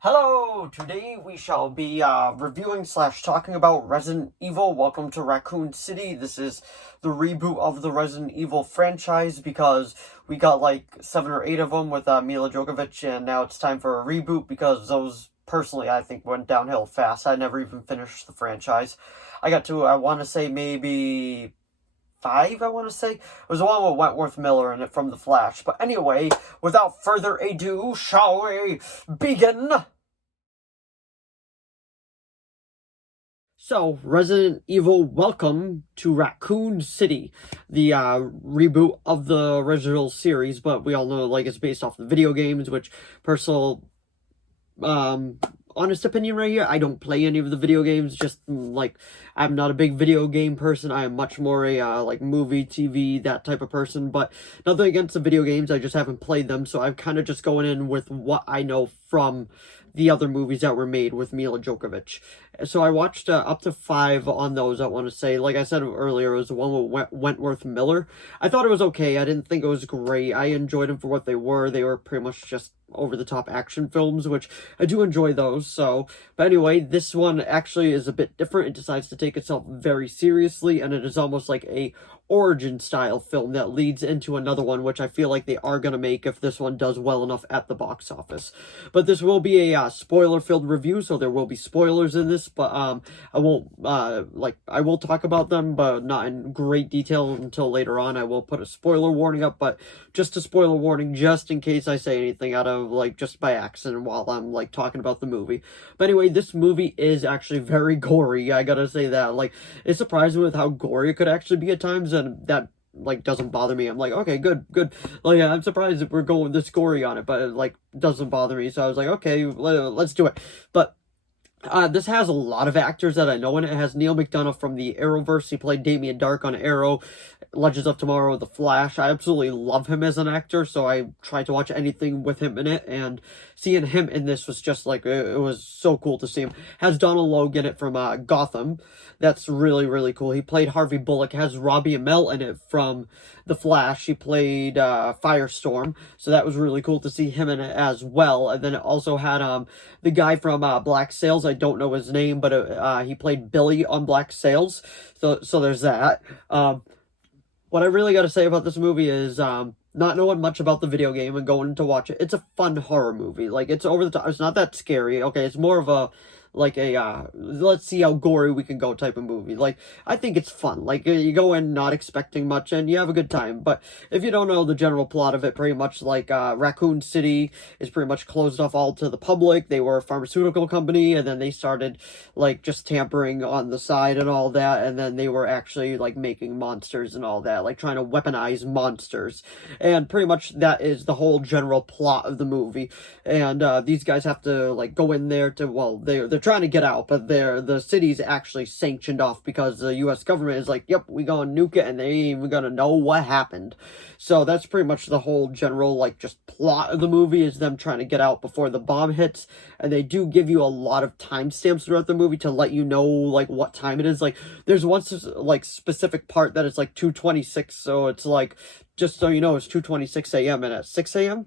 Hello! Today we shall be reviewing slash talking about Resident Evil. Welcome to Raccoon City. This is the reboot of the Resident Evil franchise because we got like 7 or 8 of them with Mila Djokovic, and now it's time for a reboot because those, personally, I think went downhill fast. I never even finished the franchise. I got to, I want to say maybe 5, I want to say. It was the one with Wentworth Miller in it from The Flash. But anyway, without further ado, shall we begin? So, Resident Evil Welcome to Raccoon City, the reboot of the original series, but we all know like it's based off the video games, which personal honest opinion right here, I don't play any of the video games. Just like I'm not a big video game person. I am much more a like movie, TV, that type of person. But nothing against the video games. I just haven't played them, so I'm kind of just going in with what I know from the other movies that were made with Mila Djokovic. So I watched up to 5 on those, I want to say. Like I said earlier, it was the one with Wentworth Miller. I thought it was okay. I didn't think it was great. I enjoyed them for what they were. They were pretty much just over-the-top action films, which I do enjoy those. So, but anyway, this one actually is a bit different. It decides to take itself very seriously, and it is almost like a origin-style film that leads into another one, which I feel like they are going to make if this one does well enough at the box office. But this will be a spoiler-filled review, so there will be spoilers in this, but I won't, I will talk about them, but not in great detail until later on. I will put a spoiler warning up, but just a spoiler warning just in case I say anything out of, like, just by accident while I'm, like, talking about the movie. But anyway, this movie is actually very gory, I gotta say that. Like, it's surprising with how gory it could actually be at times, and that like doesn't bother me. I'm like, okay, good. Like, I'm surprised that we're going this gory on it, but it like doesn't bother me. So I was like, okay, let's do it. But this has a lot of actors that I know in it. It has Neil McDonough from the Arrowverse. He played Damien Dark on Arrow, Legends of Tomorrow, The Flash. I absolutely love him as an actor, so I try to watch anything with him in it, and seeing him in this was just like, it was so cool to see him. Has Donald Logue in it from Gotham. That's really, really cool. He played Harvey Bullock. Has Robbie Amell in it from The Flash. He played Firestorm, so that was really cool to see him in it as well. And then it also had the guy from Black Sails. I don't know his name, but he played Billy on Black Sails. So there's that. What I really got to say about this movie is not knowing much about the video game and going to watch it. It's a fun horror movie. Like, it's over the top. It's not that scary. Okay, it's more of a like a let's see how gory we can go type of movie. Like, I think it's fun. Like, you go in not expecting much and you have a good time. But if you don't know the general plot of it, pretty much like Raccoon City is pretty much closed off all to the public. They were a pharmaceutical company, and then they started like just tampering on the side and all that, and then they were actually like making monsters and all that, like trying to weaponize monsters. And pretty much that is the whole general plot of the movie. And these guys have to like go in there to, well, they're trying to get out, but the city's actually sanctioned off because the U.S. government is like, yep, we gonna nuke it, and they ain't even gonna know what happened. So that's pretty much the whole general like just plot of the movie, is them trying to get out before the bomb hits. And they do give you a lot of timestamps throughout the movie to let you know like what time it is. Like, there's one like specific part that is like 2:26, so it's like, just so you know, it's 2:26 a.m. and at 6 a.m.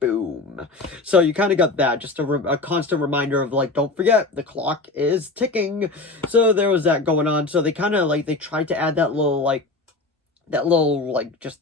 boom. So you kind of got that, just a constant reminder of like, don't forget, the clock is ticking. So there was that going on. So they kind of like, they tried to add that little just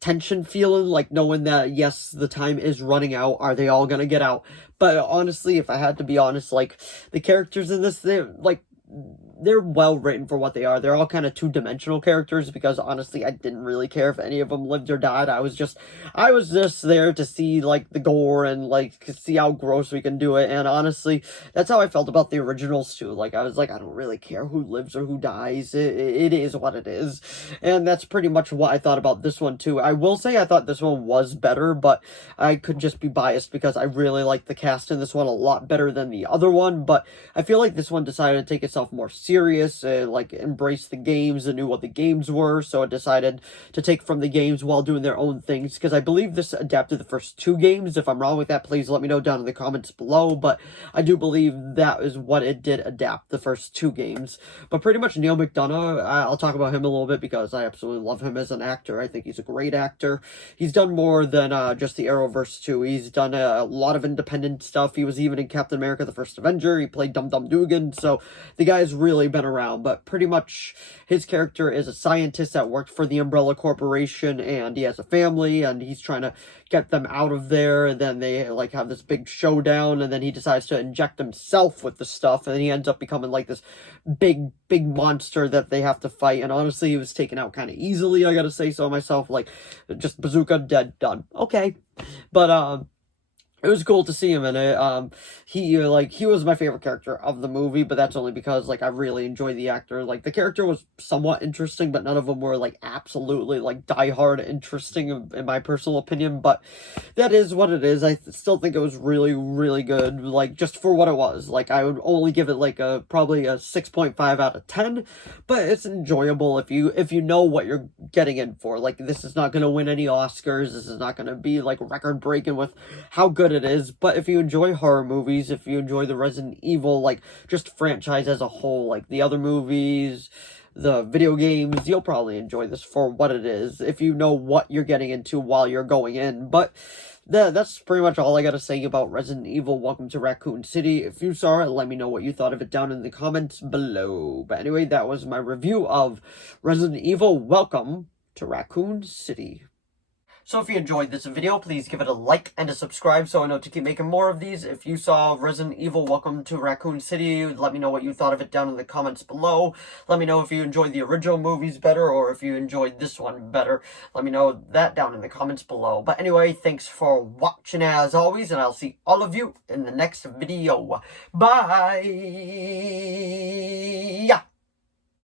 tension feeling, like knowing that, yes, the time is running out. Are they all gonna get out? But honestly, if I had to be honest, like, the characters in this, they're well written for what they are. They're all kind of two-dimensional characters, because honestly, I didn't really care if any of them lived or died. I was just there to see like the gore and like see how gross we can do it. And honestly, that's how I felt about the originals too. Like, I was like, I don't really care who lives or who dies. It is what it is. And that's pretty much what I thought about this one too. I will say I thought this one was better, but I could just be biased because I really like the cast in this one a lot better than the other one. But I feel like this one decided to take itself more serious and like embraced the games and knew what the games were, so it decided to take from the games while doing their own things, because I believe this adapted the first 2 games. If I'm wrong with that, please let me know down in the comments below, but I do believe that is what it did adapt, the first 2 games. But pretty much Neil McDonough, I'll talk about him a little bit because I absolutely love him as an actor. I think he's a great actor. He's done more than just the Arrowverse 2. He's done a lot of independent stuff. He was even in Captain America: The First Avenger. He played Dum Dum Dugan, so the guy's really been around. But pretty much his character is a scientist that worked for the Umbrella Corporation, and he has a family, and he's trying to get them out of there, and then they like have this big showdown, and then he decides to inject himself with the stuff, and then he ends up becoming like this big monster that they have to fight. And honestly, he was taken out kind of easily, I gotta say so myself. Like, just bazooka, dead, done. Okay. But it was cool to see him in it. He was my favorite character of the movie, but that's only because, like, I really enjoy the actor. Like, the character was somewhat interesting, but none of them were, like, absolutely, like, diehard interesting, in my personal opinion, but that is what it is. I still think it was really, really good, like, just for what it was. Like, I would only give it, like, probably a 6.5 out of 10, but it's enjoyable if you know what you're getting in for. Like, this is not gonna win any Oscars, this is not gonna be, like, record-breaking with how good it is, but if you enjoy horror movies, if you enjoy the Resident Evil, like, just franchise as a whole, like the other movies, the video games, you'll probably enjoy this for what it is, if you know what you're getting into while you're going in. But that's pretty much all I gotta say about Resident Evil Welcome to Raccoon City. If you saw it, let me know what you thought of it down in the comments below. But anyway, that was my review of Resident Evil Welcome to Raccoon City. So if you enjoyed this video, please give it a like and a subscribe so I know to keep making more of these. If you saw Resident Evil Welcome to Raccoon City, let me know what you thought of it down in the comments below. Let me know if you enjoyed the original movies better or if you enjoyed this one better. Let me know that down in the comments below. But anyway, thanks for watching as always, and I'll see all of you in the next video. Bye!